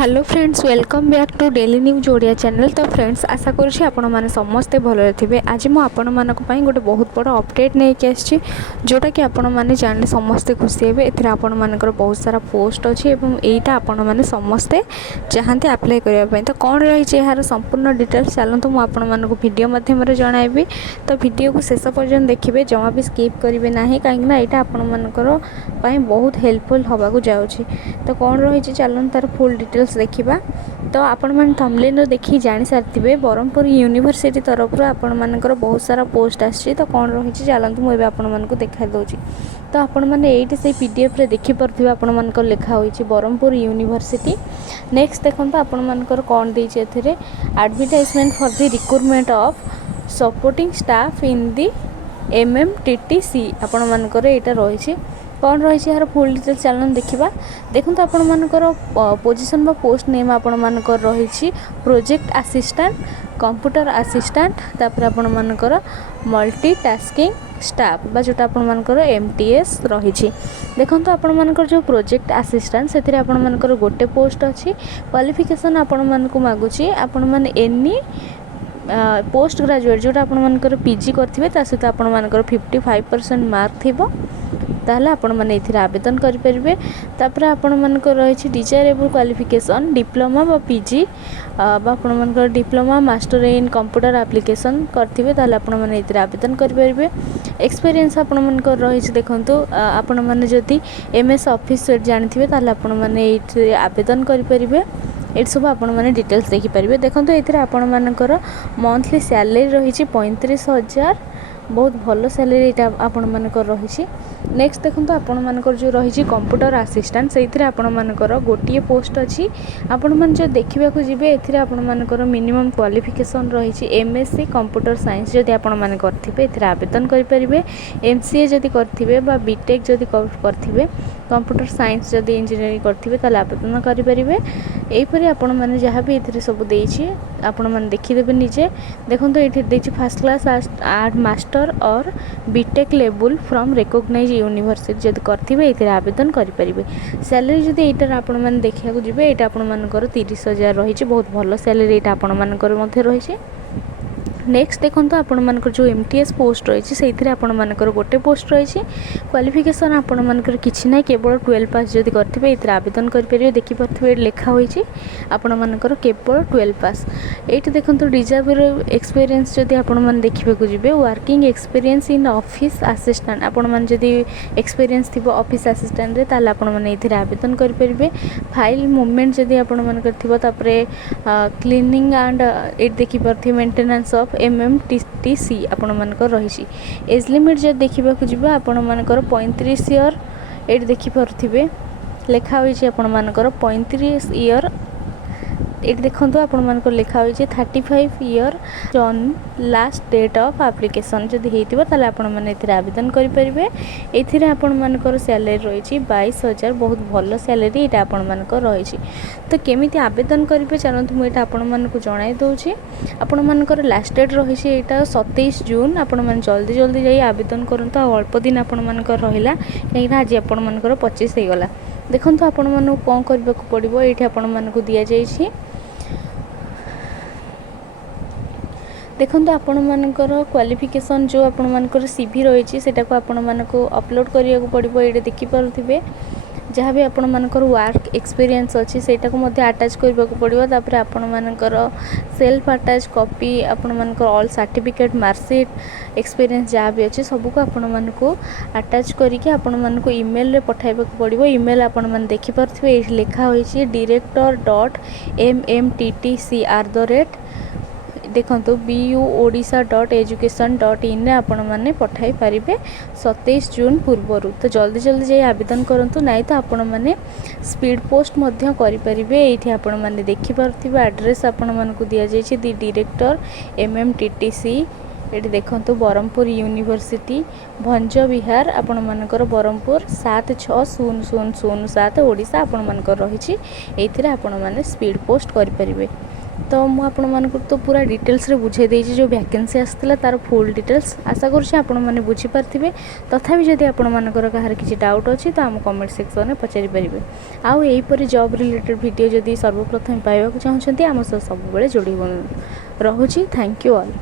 Hello friends, welcome back to daily news Odia channel. तो friends, आशा करुँच आपण मैंने समस्ते भल थे। आज मुझे गोटे बहुत बड़ अपडेट नहीं आसी जोटा कि आपण मैंने जानले समस्ते खुशी हे। ए आपण मानकर बहुत सारा पोस्ट अच्छी और यहीटा आपण मैंने समस्ते चाहते अप्लाई करने। तो कौन रही यार संपूर्ण डिटेल्स चलते मुझे आपको वीडियो मध्यम जनइबी। तो वीडियो को शेष पर्यटन देखिए, जमा भी स्किप करेंगे ना, कहीं यहाँ आपण मानकर बहुत हेल्पफुल होगा जाऊँगी। तो कौन रही चलते तार फुल डिटेल्स देखा। तो आपण मैंने थंबनेल देखी जानी सारी ब्रह्मपुर यूनिवर्सिटी तरफ आपण मानकर बहुत सारा पोस्ट आसी। तो कौन रही चलते मुझे आपको देखा दूसरी। तो आपण मैंने ये से पीडीएफ रे देखिपे आपण मानकर लिखा होती ब्रह्मपुर यूनिवर्सिटी। नेक्स्ट देखो आपण मानकर कौन देती advertisement for the recruitment of supporting staff in the MMTTC आपण मानकर यहाँ रही। कौन रही यार फुल डिटेल चलन देखा। देखो तो आपण मानकर पोजीशन बा पोस्ट नेम आपण मानकर रही प्रोजेक्ट असिस्टेंट, कंप्यूटर असिस्टेंट, तापर आपण मानकर मल्टीटास्किंग स्टाफ बा जोटा आपण मानकर एमटीएस रही। देखो तो आपण मानकर जो प्रोजेक्ट असिस्टेंट से आपण मानकर गोटे पोस्ट अच्छी। क्वालिफिकेशन आपण मानक मागुची आपण माने एनी पोस्ट ग्रेजुएट जोटा आपण मानकर पीजी करथिबे ता सहित आपण मानकर 55% मार्क थिबो ताहले आपण माने एथिरे आवेदन करि परिबे। तापर आपण मानकर रही डिजायरेबल क्वालिफिकेशन डिप्लोमा बा पीजी बा आपण मानकर diploma master in computer application करथिबे ताहले आपण माने एथिरे आवेदन करि परिबे। एक्सपीरियंस आपण मानकर रही देखंतु आपण माने जदि एमएस ऑफिस सेट जानिथिबे ताहले आपण माने एथिरे आवेदन करि परिबे। ये सब आपण मैंने डिटेल्स देखिपारे। देखो ये आपण मानकर मंथली सैलरी रही 35,000, बहुत भल सैलरी यहाँ आपण मानकर रही। नेक्स्ट देखो आपण मानकर जो रही कंप्यूटर असिस्टेंट से आपण मानकर गोटे पोस्ट अच्छी। आपण मैंने जो देखा जी आपण मानकर मिनिमम क्वालिफिकेशन रही एमएससी कंप्यूटर साइंस जदि आपण मैंने करेंगे ये आवेदन करेंगे। एमसीए जदि करेंगे बा बीटेक जदि करेंगे कंप्यूटर साइंस जदि इंजीनियरिंग करेंगे ताहले आवेदन करेंगे। यहीपरि आपण मैंने जहाँ भी ये सब देछि आपण मैंने देखीदेवे निजे। देखो ये देखिए फर्स्ट क्लास आर्ट मास्टर और BTech level from recognise university जदि करेंगे ये आवेदन करेंगे। सैलरी जदि यहाँ आपण मैंने देखा जी यहाँ आपण मानकर 30,000 रही, बहुत भल सैलरी यहाँ आपण मानकर रही। नेक्स्ट देखो तो आपण मानकर जो एमटीएस पोस्ट रही से आपण मानकर गोटे पोस्ट रही। क्वालिफिकेशन आपण मानकर किछि ना केवल 12 पास जदि करथिबे इतरे आवेदन करि परिबे। देखि परथिबे लिखा होईछि आपण मानकर केवल 12 पास। एठी देखंतु डिजायरेबल एक्सपीरियंस जदि आपण मान देखिबे को जिवे working experience in office assistant आपण मान जदि एक्सपीरियंस थिबो ऑफिस असिस्टेंट रे ताले आपण मान इतरे आवेदन करि परिबे। फाइल मूवमेंट जदि आपण मानकर थिबो तापरे क्लीनिंग एंड एट देखि परथिबे मेंटेनेंस ऑफ एमएमटीटीसी आपण मानकर रही। एज लिमिट जब देखा जी आपण मानकर 35 ईयर ये देखी पारे लिखा होती आपण मानकर 35 ईयर। ये देखो आपण मानकर लिखा होती 35 year on last date of application जदि होता ताले आपण माने एथिरे आवेदन करेंगे। एथिरे आपण मानकर सैलरी रही 22,000, बहुत भल सैलरी ये आपण मानकर रही। तो केमिति आवेदन करेंगे चलते मुझे आपण मानक जणाई दूसरी। आपण मानकर लास्ट डेट रही 27 जून। आपण माने जल्दी जल्दी जाई आवेदन करंतु। अल्प दिन आपण मानकर रहिला कहीं आज आपण मानकर 25 हो गला। देखो आपण मानक कौन करबा को पड़िबो एठी आपण मानक दिया जाइछि। देखो आपण मानकर क्वालिफिकेशन जो आपण मानकर सीवी रही सेटा को आपण मानक अपलोड करिया को पड़िबो। ये देखि पारुथिबे जहाँ भी आपण मानकर वर्क एक्सपीरियंस अच्छी सेटा को मध्य अटैच करबा को पड़िबो। तापर आपण मानकर सेल्फ अटैच कॉपी आपण मानकर ऑल सर्टिफिकेट मार्कशीट एक्सपीरियंस जहाँ भी अच्छे सब को आपण मानक अटैच करके आपण मानक ईमेल रे पठाइबा को पड़िबो। ईमेल आपण मान देखि पारुथिबे ए लिखा होईछि director.mmttc@ देखो buodisha.education.in आपण मैंने पठाई पारे 27 जून पूर्वर। तो जल्दी जल्दी जाई आवेदन करंतु, नाई तो आपण मैंने स्पीड पोस्ट मध्य करि परिबे। एठी आपण मैंने देखि पारथिबे एड्रेस आपण मानकु दिया जायछि दी डायरेक्टर एमएमटीटीसी। ये देखो ब्रह्मपुर यूनिवर्सिटी भंज विहार आपण मानकर ब्रह्मपुर 760007 ओडिशा आपण मानकर रही। एथिरे आपण माने स्पीड पोस्ट करि परिबे। तो मु आपण मानक तो पूरा डिटेल्स रे बुझे देछि जो वैकेंसी आसला तार फुल डिटेल्स आशा करूँ आपण मैंने बुझीपारे तथापि जदि आपण मानकर कहार किसी डाउट अच्छी तो आम कमेंट सेक्शन में पचारि पारे आउ यहीपरि जॉब रिलेटेड वीडियो जदि सर्वप्रथम पाइबा चाहते आम सह सब जोड़ी रोची थैंक यू ऑल।